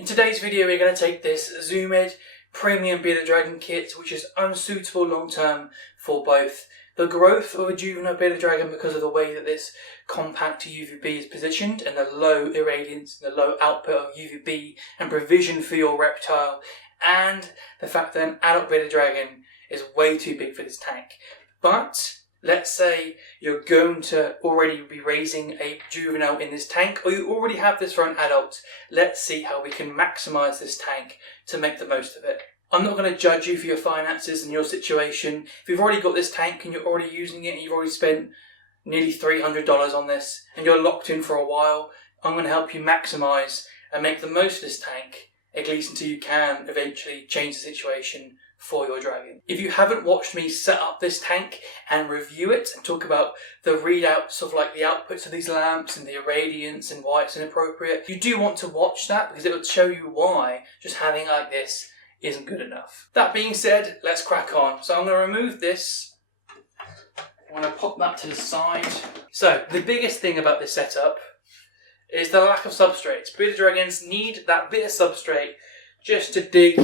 In today's video we're going to take this Zoomed premium bearded dragon kit, which is unsuitable long term for both the growth of a juvenile bearded dragon because of the way that this compact UVB is positioned and the low irradiance and the low output of UVB and provision for your reptile, and the fact that an adult bearded dragon is way too big for this tank. But let's say you're going to already be raising a juvenile in this tank, or you already have this for an adult. Let's see how we can maximize this tank to make the most of it. I'm not going to judge you for your finances and your situation. If you've already got this tank and you're already using it and you've already spent nearly $300 on this and you're locked in for a while, I'm going to help you maximize and make the most of this tank, at least until you can eventually change the situation for your dragon. If you haven't watched me set up this tank and review it and talk about the readouts of like the outputs of these lamps and the irradiance and why it's inappropriate, you do want to watch that because it will show you why just having it like this isn't good enough. That being said, let's crack on. So I'm going to remove this. I'm going to pop that to the side. So the biggest thing about this setup is the lack of substrates. Bearded dragons need that bit of substrate just to dig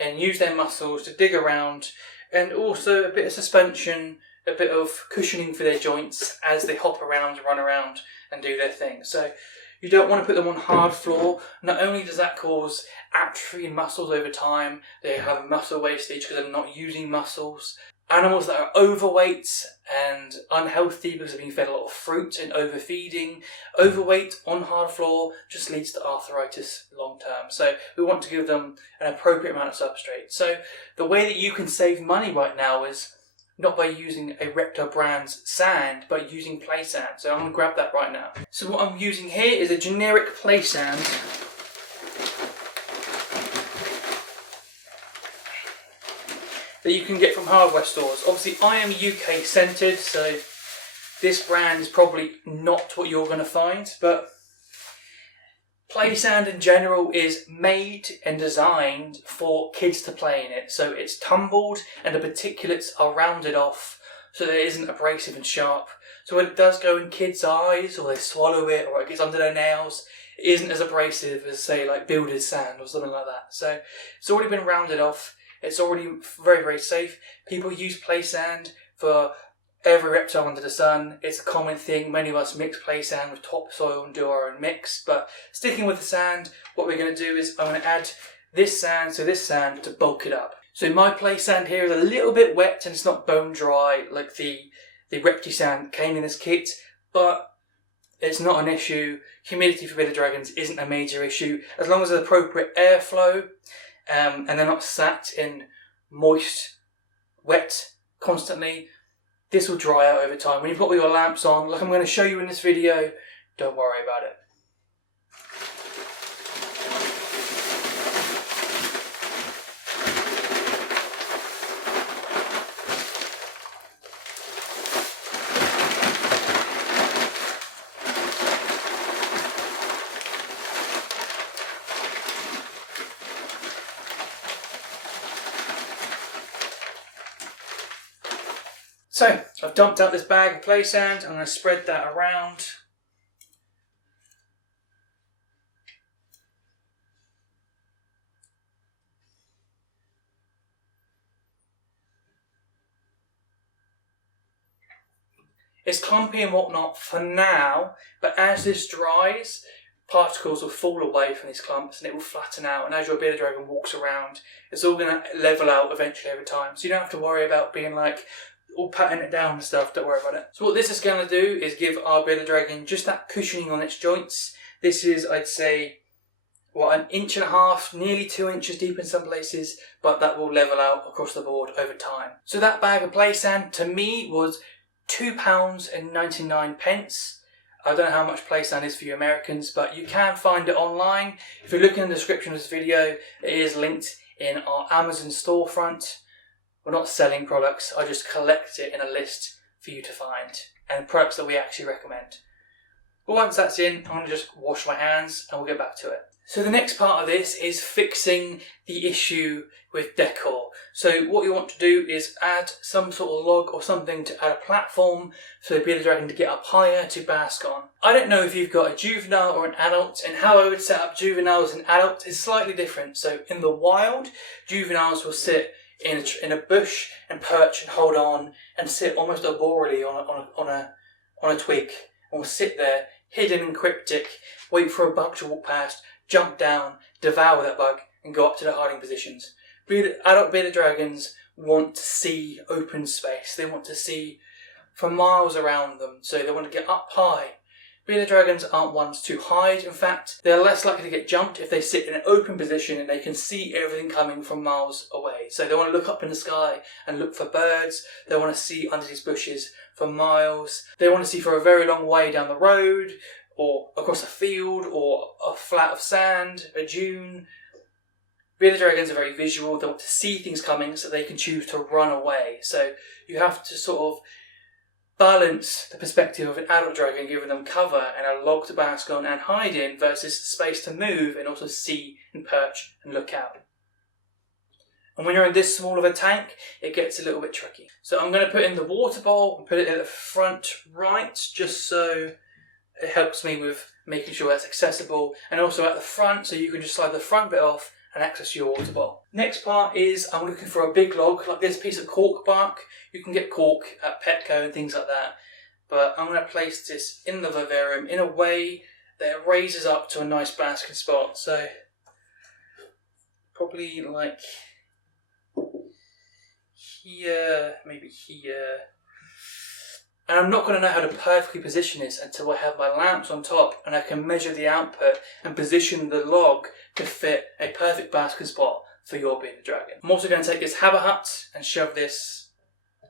and use their muscles to dig around, and also a bit of suspension, a bit of cushioning for their joints as they hop around, run around and do their thing. So you don't want to put them on hard floor. Not only does that cause atrophy in muscles over time, they have muscle wastage because they're not using muscles. Animals that are overweight and unhealthy because they're being fed a lot of fruit and overfeeding, overweight on hard floor just leads to arthritis long term. So we want to give them an appropriate amount of substrate. So the way that you can save money right now is not by using a Reptile brand's sand, but using play sand. So I'm going to grab that right now. So what I'm using here is a generic play sand. That you can get from hardware stores. Obviously I am UK centred, so this brand is probably not what you're going to find, but play sand in general is made and designed for kids to play in it. So it's tumbled and the particulates are rounded off so that it isn't abrasive and sharp. So when it does go in kids' eyes, or they swallow it, or it gets under their nails, it isn't as abrasive as say like builder's sand or something like that. So it's already been rounded off. It's already very, very safe. People use play sand for every reptile under the sun. It's a common thing. Many of us mix play sand with topsoil and do our own mix. But sticking with the sand, what we're going to do is I'm going to add this sand to this sand to bulk it up. So my play sand here is a little bit wet and it's not bone dry like the Repti sand came in this kit, but it's not an issue. Humidity for bearded dragons isn't a major issue as long as there's appropriate airflow. And they're not sat in moist, wet constantly. This will dry out over time. When you've got all your lamps on, like I'm going to show you in this video, don't worry about it. So, I've dumped out this bag of play sand. I'm going to spread that around. It's clumpy and whatnot for now, but as this dries, particles will fall away from these clumps and it will flatten out, and as your bearded dragon walks around, it's all going to level out eventually over time. So you don't have to worry about being like all patting it down and stuff, don't worry about it. So what this is going to do is give our bearded dragon just that cushioning on its joints. This is, I'd say, what, 1.5 inches, nearly 2 inches deep in some places, but that will level out across the board over time. So that bag of play sand to me was £2.99. I don't know how much play sand is for you Americans, but you can find it online. If you look in the description of this video, it is linked in our Amazon storefront. We're not selling products, I just collect it in a list for you to find, and products that we actually recommend. But once that's in, I'm going to just wash my hands and we'll get back to it. So the next part of this is fixing the issue with decor. So what you want to do is add some sort of log or something to add a platform for the bearded dragon to get up higher to bask on. I don't know if you've got a juvenile or an adult, and how I would set up juveniles and adults is slightly different. So in the wild, juveniles will sit in a bush and perch and hold on and sit almost arboreally on a twig, and will sit there hidden and cryptic, wait for a bug to walk past, jump down, devour that bug, and go up to their hiding positions. Adult bearded dragons want to see open space. They want to see for miles around them, so they want to get up high. Bearded dragons aren't ones to hide. In fact, they're less likely to get jumped if they sit in an open position and they can see everything coming from miles away. So they want to look up in the sky and look for birds. They want to see under these bushes for miles. They want to see for a very long way down the road, or across a field, or a flat of sand, a dune. Bearded dragons are very visual. They want to see things coming so they can choose to run away. So you have to sort of balance the perspective of an adult dragon, giving them cover and a log to bask on and hide in, versus space to move and also see and perch and look out. And when you're in this small of a tank, it gets a little bit tricky. So I'm going to put in the water bowl and put it at the front right, just so it helps me with making sure that's accessible, and also at the front so you can just slide the front bit off and access your water bowl. Next part is I'm looking for a big log, like this piece of cork bark. You can get cork at Petco and things like that. But I'm going to place this in the vivarium in a way that it raises up to a nice basking spot. So probably like here, maybe here. And I'm not going to know how to perfectly position this until I have my lamps on top and I can measure the output and position the log to fit a perfect basking spot for your bearded dragon. I'm also going to take this habitat and shove this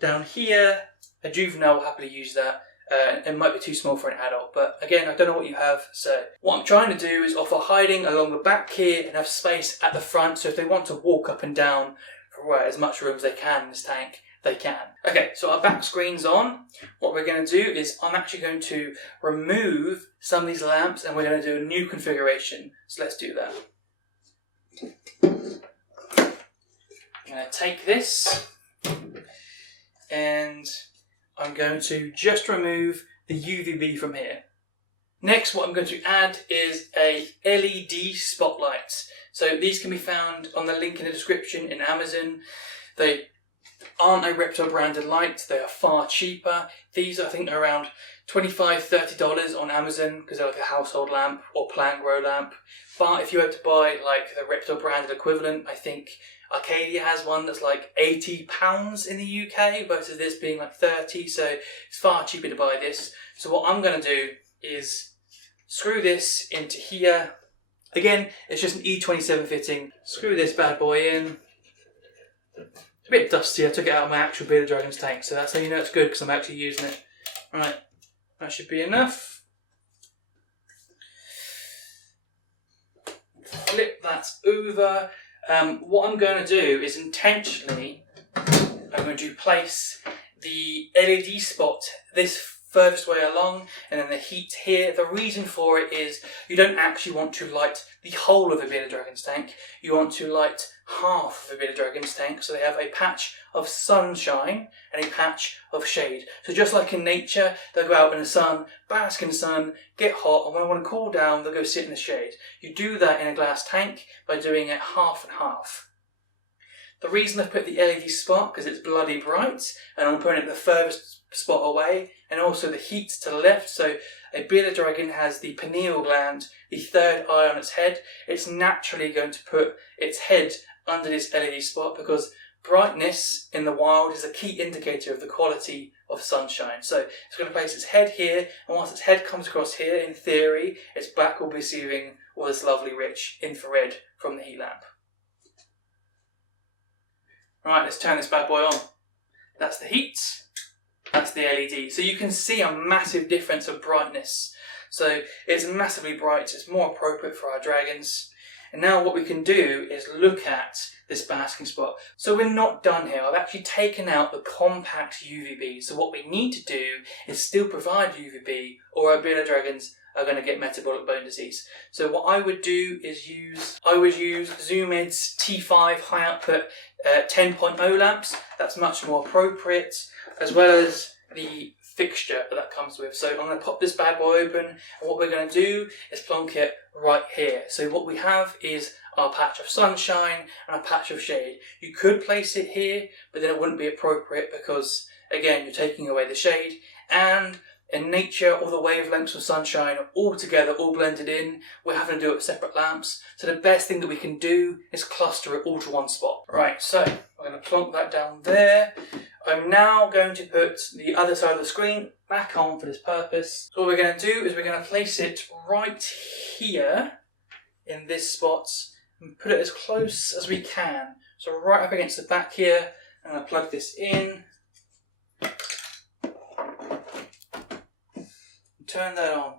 down here. A juvenile will happily use that. It might be too small for an adult, but again, I don't know what you have. So what I'm trying to do is offer hiding along the back here and have space at the front, so if they want to walk up and down for as much room as they can in this tank, they can. Okay, so our back screen's on. What we're going to do is I'm actually going to remove some of these lamps and we're going to do a new configuration. So let's do that. I'm going to take this and I'm going to just remove the UVB from here. Next, what I'm going to add is a LED spotlight. So these can be found on the link in the description in Amazon. They aren't a Reptile branded light, they are far cheaper. These I think are around $25–30 on Amazon because they're like a household lamp or plant grow lamp. But if you had to buy like the Reptile branded equivalent, I think Arcadia has one that's like £80 in the UK versus this being like 30, so it's far cheaper to buy this. So what I'm going to do is screw this into here. Again, it's just an E27 fitting. Screw this bad boy in. It's a bit dusty, I took it out of my actual bearded dragon's tank, so that's how you know it's good because I'm actually using it. Right, that should be enough. Flip that over. What I'm going to do is intentionally, I'm going to place the LED spot this furthest way along and then the heat here. The reason for it is you don't actually want to light the whole of the bearded dragon's tank. You want to light half of the bearded dragon's tank so they have a patch of sunshine and a patch of shade. So just like in nature, they'll go out in the sun, bask in the sun, get hot, and when they want to cool down, they'll go sit in the shade. You do that in a glass tank by doing it half and half. The reason I've put the LED spot, because it's bloody bright, and I'm putting it the furthest spot away, and also the heat to the left, so a bearded dragon has the pineal gland, the third eye on its head. It's naturally going to put its head under this LED spot because brightness in the wild is a key indicator of the quality of sunshine. So it's going to place its head here, and once its head comes across here, in theory, its back will be receiving all this lovely rich infrared from the heat lamp. Right, let's turn this bad boy on. That's the heat, that's the LED. So you can see a massive difference of brightness. So it's massively bright, it's more appropriate for our dragons. And now what we can do is look at this basking spot. So we're not done here. I've actually taken out the compact UVB. So what we need to do is still provide UVB or our bearded dragons are going to get metabolic bone disease. So what I would do is use Zoomed's T5 high output 10.0 lamps. That's much more appropriate, as well as the fixture that comes with. So I'm going to pop this bad boy open, and what we're going to do is plonk it right here. So what we have is our patch of sunshine and a patch of shade. You could place it here, but then it wouldn't be appropriate because, again, you're taking away the shade, and in nature, all the wavelengths of sunshine are all together, all blended in. We're having to do it with separate lamps. So the best thing that we can do is cluster it all to one spot. Right, so I'm going to plonk that down there. I'm now going to put the other side of the screen back on for this purpose. So what we're going to do is we're going to place it right here in this spot and put it as close as we can. So right up against the back here. I'm going to plug this in. Turn that on.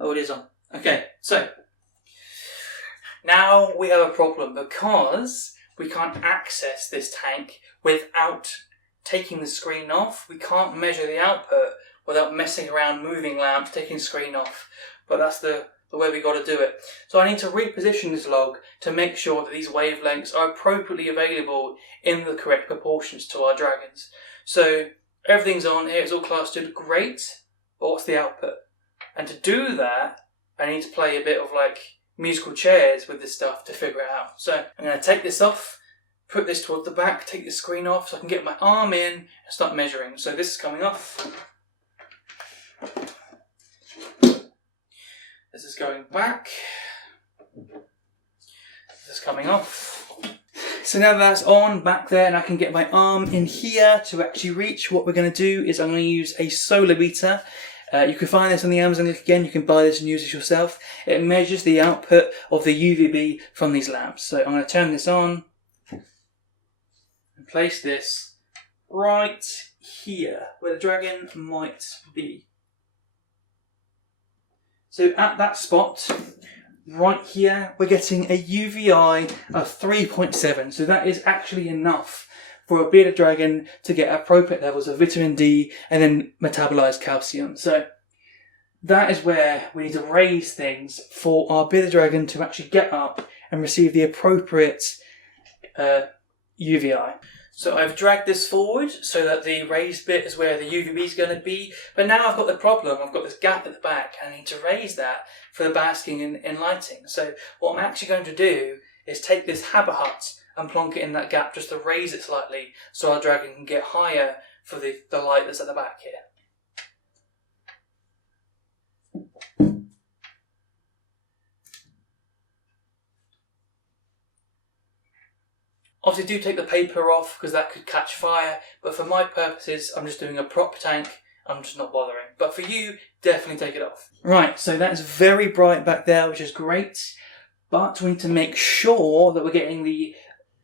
Oh, it is on. Okay, so now we have a problem because we can't access this tank without taking the screen off. We can't measure the output without messing around, moving lamps, taking the screen off. But that's the way we got to do it. So I need to reposition this log to make sure that these wavelengths are appropriately available in the correct proportions to our dragons. So everything's on here, it's all clustered, great, but what's the output? And to do that, I need to play a bit of like musical chairs with this stuff to figure it out. So I'm going to take this off, put this towards the back, take the screen off so I can get my arm in and start measuring. So this is coming off. This is going back. This is coming off. So now that's on back there and I can get my arm in here to actually reach, what we're going to do is I'm going to use a solar meter. You can find this on the Amazon link again, you can buy this and use it yourself. It measures the output of the UVB from these lamps. So I'm going to turn this on and place this right here where the dragon might be. So at that spot, right here, we're getting a UVI of 3.7. So that is actually enough for a bearded dragon to get appropriate levels of vitamin D and then metabolized calcium. So that is where we need to raise things for our bearded dragon to actually get up and receive the appropriate UVI. So I've dragged this forward so that the raised bit is where the UVB is going to be. But now I've got the problem. I've got this gap at the back and I need to raise that for the basking and lighting. So what I'm actually going to do is take this habitat and plonk it in that gap just to raise it slightly so our dragon can get higher for the light that's at the back here. Obviously do take the paper off because that could catch fire, but for my purposes I'm just doing a prop tank, I'm just not bothering. But for you, definitely take it off. Right, so that's very bright back there, which is great, but we need to make sure that we're getting the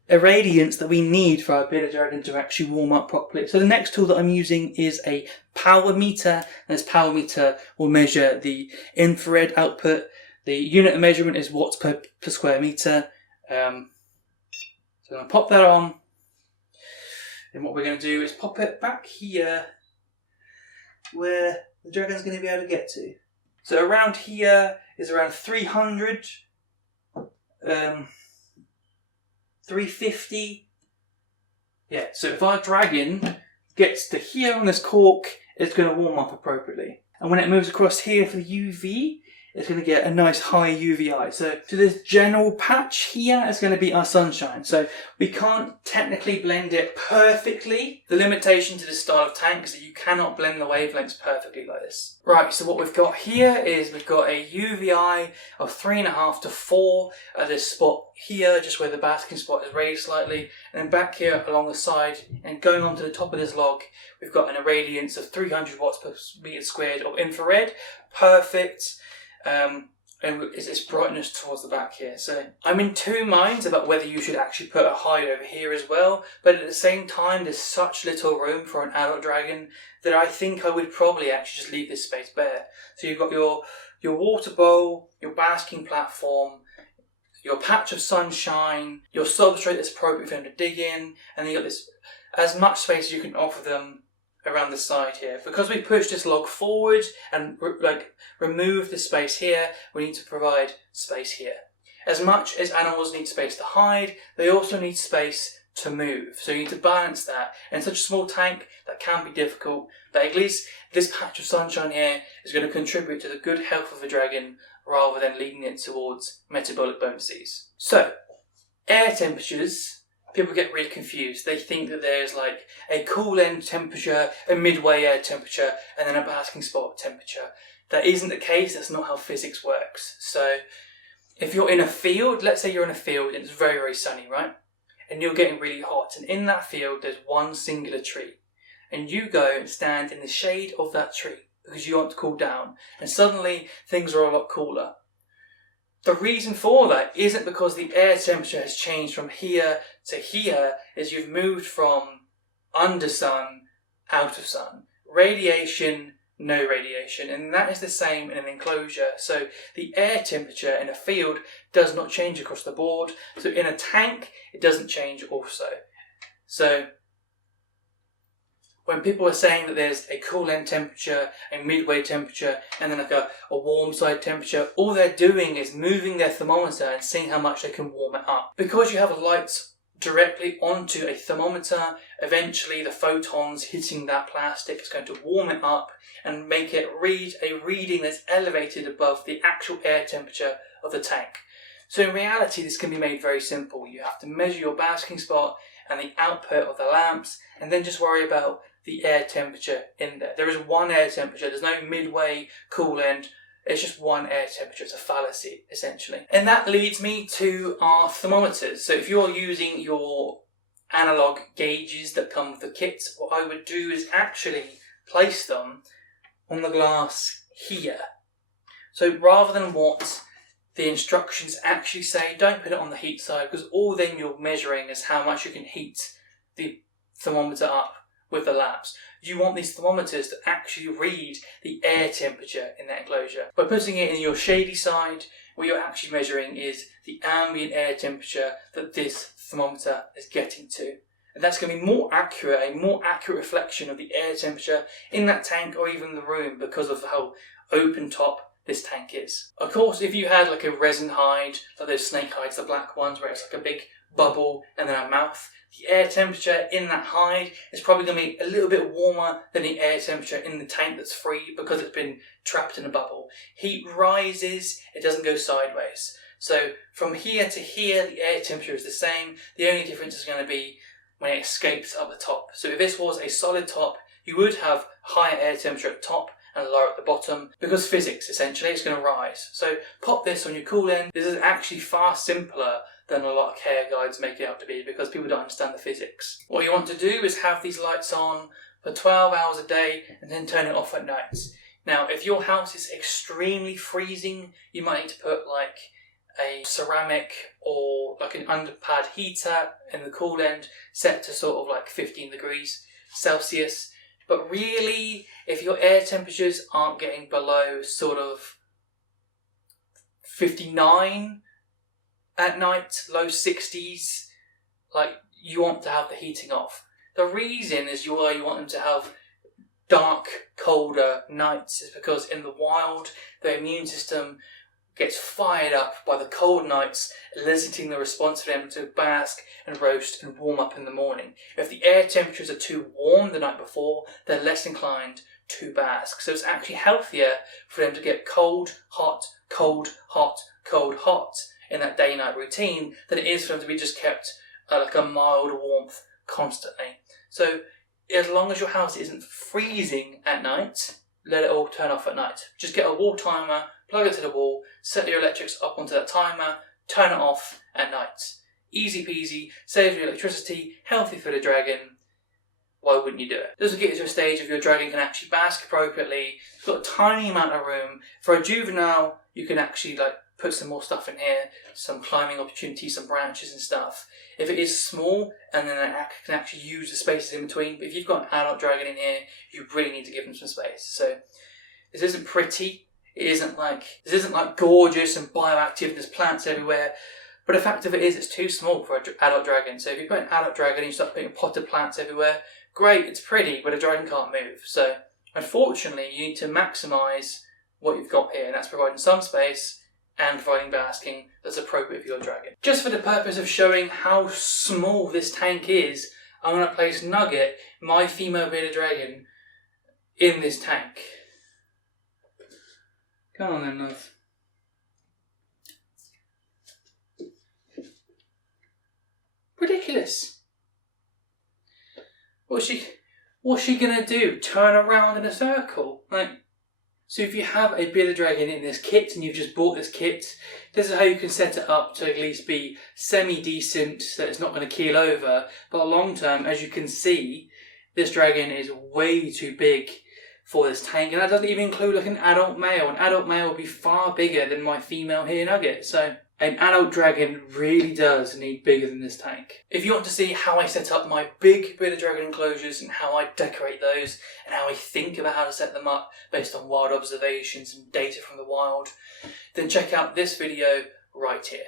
irradiance that we need for our bearded dragon to actually warm up properly. So the next tool that I'm using is a power meter, and this power meter will measure the infrared output. The unit of measurement is watts per square meter. So I'm going to pop that on, and what we're going to do is pop it back here where the dragon's going to be able to get to. So around here is around 300, 350. Yeah, so if our dragon gets to here on this cork, it's going to warm up appropriately. And when it moves across here for the UV, it's going to get a nice high UVI. So this general patch here is going to be our sunshine. So we can't technically blend it perfectly. The limitation to this style of tank is that you cannot blend the wavelengths perfectly like this. Right, so what we've got here is we've got a UVI of 3.5 to 4 at this spot here, just where the basking spot is raised slightly. And then back here along the side and going on to the top of this log, we've got an irradiance of 300 watts per meter squared of infrared. Perfect. And it's brightness towards the back here. So I'm in two minds about whether you should actually put a hide over here as well, but at the same time there's such little room for an adult dragon that I think I would probably actually just leave this space bare. So you've got your water bowl, your basking platform, your patch of sunshine, your substrate that's appropriate for them to dig in, and then you've got this as much space as you can offer them around the side here. Because we push this log forward and remove the space here, we need to provide space here. As much as animals need space to hide, they also need space to move. So you need to balance that. And in such a small tank, that can be difficult, but at least this patch of sunshine here is going to contribute to the good health of the dragon rather than leading it towards metabolic bone disease. So, air temperatures, people get really confused. They think that there's like a cool end temperature, a midway air temperature, and then a basking spot temperature. That isn't the case. That's not how physics works. So, if you're in a field, let's say you're in a field and it's very, very sunny, right? And you're getting really hot, and in that field there's one singular tree. And you go and stand in the shade of that tree because you want to cool down, and suddenly things are a lot cooler. The reason for that isn't because the air temperature has changed from here to here, as you've moved from under sun, out of sun. Radiation, no radiation, and that is the same in an enclosure. So the air temperature in a field does not change across the board. So in a tank, it doesn't change also. So when people are saying that there's a cool end temperature, a midway temperature, and then like a warm side temperature, all they're doing is moving their thermometer and seeing how much they can warm it up. Because you have lights directly onto a thermometer, eventually the photons hitting that plastic is going to warm it up and make it read a reading that's elevated above the actual air temperature of the tank. So in reality, this can be made very simple. You have to measure your basking spot and the output of the lamps, and then just worry about the air temperature in there. There is one air temperature. There's no midway, cool end. It's just one air temperature. It's a fallacy, essentially. And that leads me to our thermometers. So if you're using your analog gauges that come with the kit, what I would do is actually place them on the glass here. So rather than what the instructions actually say, don't put it on the heat side, because all then you're measuring is how much you can heat the thermometer up with the lamps. You want these thermometers to actually read the air temperature in that enclosure. By putting it in your shady side, what you're actually measuring is the ambient air temperature that this thermometer is getting to. And that's going to be more accurate, a more accurate reflection of the air temperature in that tank or even the room because of how open top this tank is. Of course, if you had like a resin hide, like those snake hides, the black ones where it's like a big bubble and then a mouth, the air temperature in that hide is probably going to be a little bit warmer than the air temperature in the tank that's free because it's been trapped in a bubble. Heat rises, it doesn't go sideways. So from here to here, the air temperature is the same. The only difference is going to be when it escapes up the top. So if this was a solid top, you would have higher air temperature at the top and lower at the bottom, because physics, essentially, it's going to rise. So pop this on your cool end. This is actually far simpler than a lot of care guides make it out to be, because people don't understand the physics. What you want to do is have these lights on for 12 hours a day and then turn it off at night. Now, if your house is extremely freezing, you might need to put like a ceramic or like an underpad heater in the cool end set to sort of like 15 degrees Celsius. But really, if your air temperatures aren't getting below sort of 59 at night, low 60s, like you want to have the heating off. The reason is why you want them to have dark, colder nights is because in the wild, the immune system gets fired up by the cold nights, eliciting the response for them to bask and roast and warm up in the morning. If the air temperatures are too warm the night before, they're less inclined to bask. So it's actually healthier for them to get cold, hot, cold, hot, cold, hot in that day-night routine than it is for them to be just kept at like a mild warmth constantly. So as long as your house isn't freezing at night, let it all turn off at night. Just get a wall timer, plug it to the wall, set your electrics up onto that timer, turn it off at night. Easy peasy, saves your electricity, healthy for the dragon. Why wouldn't you do it? This will get you to a stage if your dragon can actually bask appropriately. It's got a tiny amount of room. For a juvenile, you can actually like put some more stuff in here, some climbing opportunities, some branches and stuff. If it is small, and then it can actually use the spaces in between, but if you've got an adult dragon in here, you really need to give them some space. So this isn't pretty. This isn't like gorgeous and bioactive and there's plants everywhere. But the fact of it is, it's too small for an adult dragon. So if you put an adult dragon and you start putting potted plants everywhere, great, it's pretty, but a dragon can't move. So unfortunately, you need to maximise what you've got here, and that's providing some space and providing basking that's appropriate for your dragon. Just for the purpose of showing how small this tank is, I'm going to place Nugget, my female bearded dragon, in this tank. Come on then, love. Ridiculous. What's she gonna do? Turn around in a circle? Like, so if you have a bearded dragon in this kit and you've just bought this kit, this is how you can set it up to at least be semi-decent, so that it's not going to keel over. But long term, as you can see, this dragon is way too big for this tank, and that doesn't even include like an adult male. An adult male would be far bigger than my female here Nugget, so an adult dragon really does need bigger than this tank. If you want to see how I set up my big bearded dragon enclosures and how I decorate those and how I think about how to set them up based on wild observations and data from the wild, then check out this video right here.